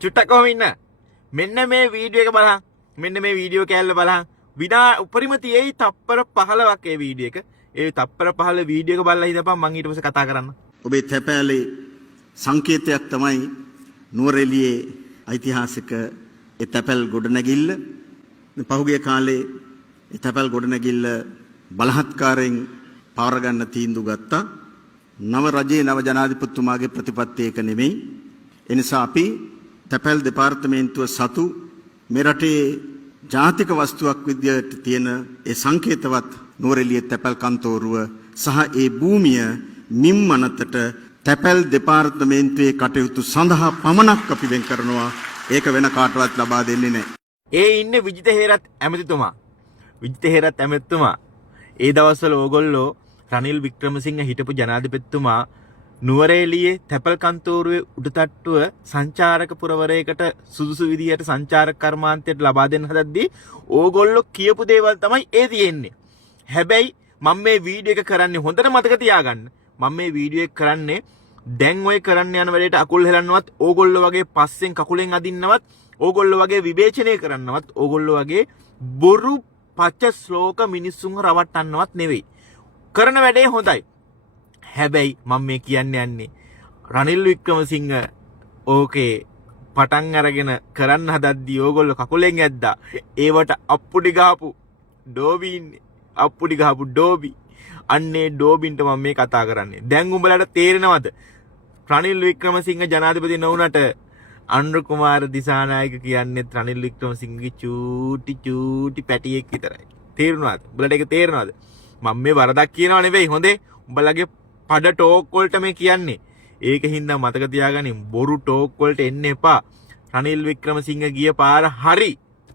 චුට්ටක් කොහොම ඉන්න මෙන්න මේ වීඩියෝ එක බලහන් මෙන්න මේ වීඩියෝ කෑල්ල බලහන් විනා උපරිම තියෙයි තප්පර 15ක් ඒ වීඩියෝ එක ඒ තප්පර 15 වීඩියෝ එක බලලා හිටපන් මම ඊට පස්සේ කතා කරන්න ඔබේ තැපෑලේ සංකේතයක් තමයි නුවරඑළියේ ඓතිහාසික ඒ තැපැල් ගොඩනැගිල්ල පහුගිය කාලේ ඒ තැපැල් ගොඩනැගිල්ල බලහත්කාරයෙන් පාර ගන්න තීන්දුව ගත්තා නව රජයේ නව ජනාධිපතිතුමාගේ ප්‍රතිපත්තිය එක නෙමෙයි ඒ නිසා අපි තැපැල් දෙපාර්තමේන්තුව සතු මේ රටේ ජාතික වස්තුවක් විදියට තියෙන ඒ සංකේතවත් නුවරඑළියේ තැපැල් කන්තෝරුව සහ ඒ භූමිය මිම්මනතට තැපැල් දෙපාර්තමේන්තුවේ කටයුතු සඳහා පමණක් අපි වෙන් කරනවා ඒක වෙන කාටවත් ලබා දෙන්නේ නැහැ. ඒ ඉන්නේ විජිත හේරත් ඇමතිතුමා. විජිත හේරත් ඇමතිතුමා. ඒ දවස්වල ඕගොල්ලෝ රනිල් වික්‍රමසිංහ හිටපු ජනාධිපතිතුමා නුවරඑළියේ තැපැල් කන්තෝරුවේ උඩටට්ටුව සංචාරක පුරවරයකට සුදුසු විදියට සංචාරක කර්මාන්තයට ලබා දෙන්න හදද්දී ඕගොල්ලෝ කියපු දේවල් තමයි ඒ තියෙන්නේ. හැබැයි මම මේ වීඩියෝ එක කරන්නේ හොඳට මතක තියාගන්න. මම මේ වීඩියෝ එක කරන්නේ දැන් ඔය කරන්න යන වැඩේට අකුල් හෙලන්නවත් ඕගොල්ලෝ වගේ පස්සෙන් කකුලෙන් අදින්නවත් ඕගොල්ලෝ වගේ විවේචනය කරන්නවත් ඕගොල්ලෝ වගේ බොරු පච ශ්ලෝක මිනිස්සුන්ව රවට්ටන්නවත් නෙවෙයි. කරන වැඩේ හොඳයි. හැබැයි මම මේ කියන්න යන්නේ රනිල් වික්‍රමසිංහ ඕකේ පටන් අරගෙන කරන්න හදද්දී ඕගොල්ලෝ කකුලෙන් ඇද්දා. ඒවට අප්පුඩි ගහපු ඩෝබි ඉන්නේ. අප්පුඩි ගහපු ඩෝබි. අන්නේ ඩෝබින්ට මම මේ කතා කරන්නේ. දැන් උඹලට තේරෙනවද? රනිල් වික්‍රමසිංහ ජනාධිපති නොවුනට අනුර කුමාර දිසානායක කියන්නේ රනිල් වික්‍රමසිංහගේ චූටි පැටියෙක් විතරයි. තේරුණාද? උඹලට ඒක තේරෙනවද? මම මේ වරදක් කියනව නෙවෙයි හොඳේ. උඹලගේ පඩ ටෝක් වලට මේ කියන්නේ. ඒකින්ද මතක තියාගනින් බොරු ටෝක් වලට එන්න එපා. රනිල් වික්‍රමසිංහ ගිය පාර හරි.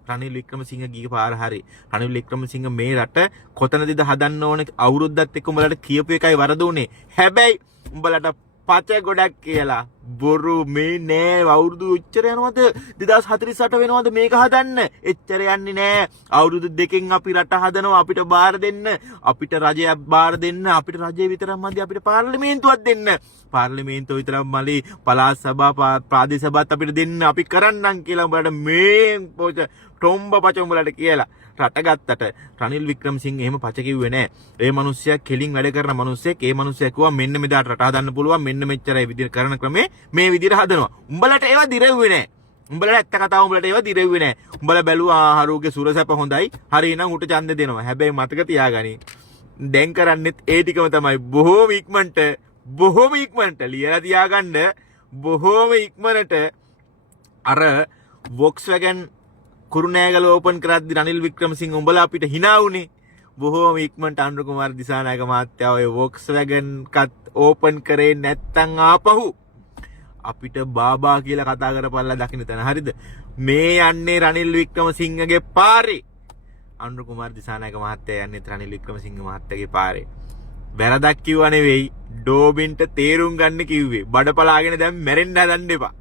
රනිල් වික්‍රමසිංහ ගිය පාර හරි. රනිල් වික්‍රමසිංහ මේ රට කොතනදද හදන්න ඕනේ අවුරුද්දත් එක්ක උඹලට කියපු එකයි වරද උනේ. හැබැයි උඹලට පච ගොඩක් කියලා බොරු මේ නෑ අවුරුදු උච්චර යනවද 2048 වෙනවද මේක හදන්න එච්චර යන්නේ නෑ අවුරුදු දෙකෙන් අපි රට හදනවා අපිට බාර දෙන්න අපිට රජයක් බාර දෙන්න අපිට රජය විතරක් මදි අපිට පාර්ලිමේන්තුවක් දෙන්න පාර්ලිමේන්තුව විතරක් මලි පළාත් සභා ප්‍රාදේශ සභාත් අපිට දෙන්න අපි කරන්නම් කියලා උඹලට මේ පොච ටොම්බ පච උඹලට කියලා රට ගත්තට රනිල් වික්‍රමසිංහ එහෙම පච කිව්වේ නෑ. ඒ මිනිස්සයා කෙලින් වැඩ කරන මිනිස්සෙක්. ඒ මිනිස්සයා කිව්වා මෙන්න මෙදාට රට හදන්න පුළුවන්. මෙන්න මෙච්චරයි විදිහට කරන ක්‍රමේ මේ විදිහට හදනවා. උඹලට ඒව දිරෙව්වේ නෑ. උඹලට ඇත්ත කතාව උඹලට ඒව දිරෙව්වේ නෑ. උඹලා බැලුවා ආහාරෝගේ සුරසැප හොඳයි. හරිනම් උට ඡන්ද දෙනවා. හැබැයි මතක තියාගනි. දැන් කරන්නේත් ඒ ටිකම තමයි. බොහෝම ඉක්මනට ලියලා තියාගන්න. බොහෝම ඉක්මනට අර Volkswagen කුරුණෑගල ඕපන් කරද්දි රනිල් වික්‍රමසිංහ උඹලා අපිට hina වුනේ. බොහෝම ඉක්මනට අනුර කුමාර දිසානායක මහත්තයා ඔය Volkswagen කත් ඕපන් කරේ නැත්තම් ආපහු අපිට බාබා කියලා කතා කරපල්ලා දකින්න තැන. හරිද? මේ යන්නේ රනිල් වික්‍රමසිංහගේ පාරේ. අනුර කුමාර දිසානායක මහත්තයා යන්නේ රනිල් වික්‍රමසිංහ මහත්තයාගේ පාරේ. වැරදක් කිව්වා නෙවෙයි. ඩෝබින්ට තේරුම් ගන්න කිව්වේ. බඩපලාගෙන දැන් මැරෙන්න හදන්න එපා.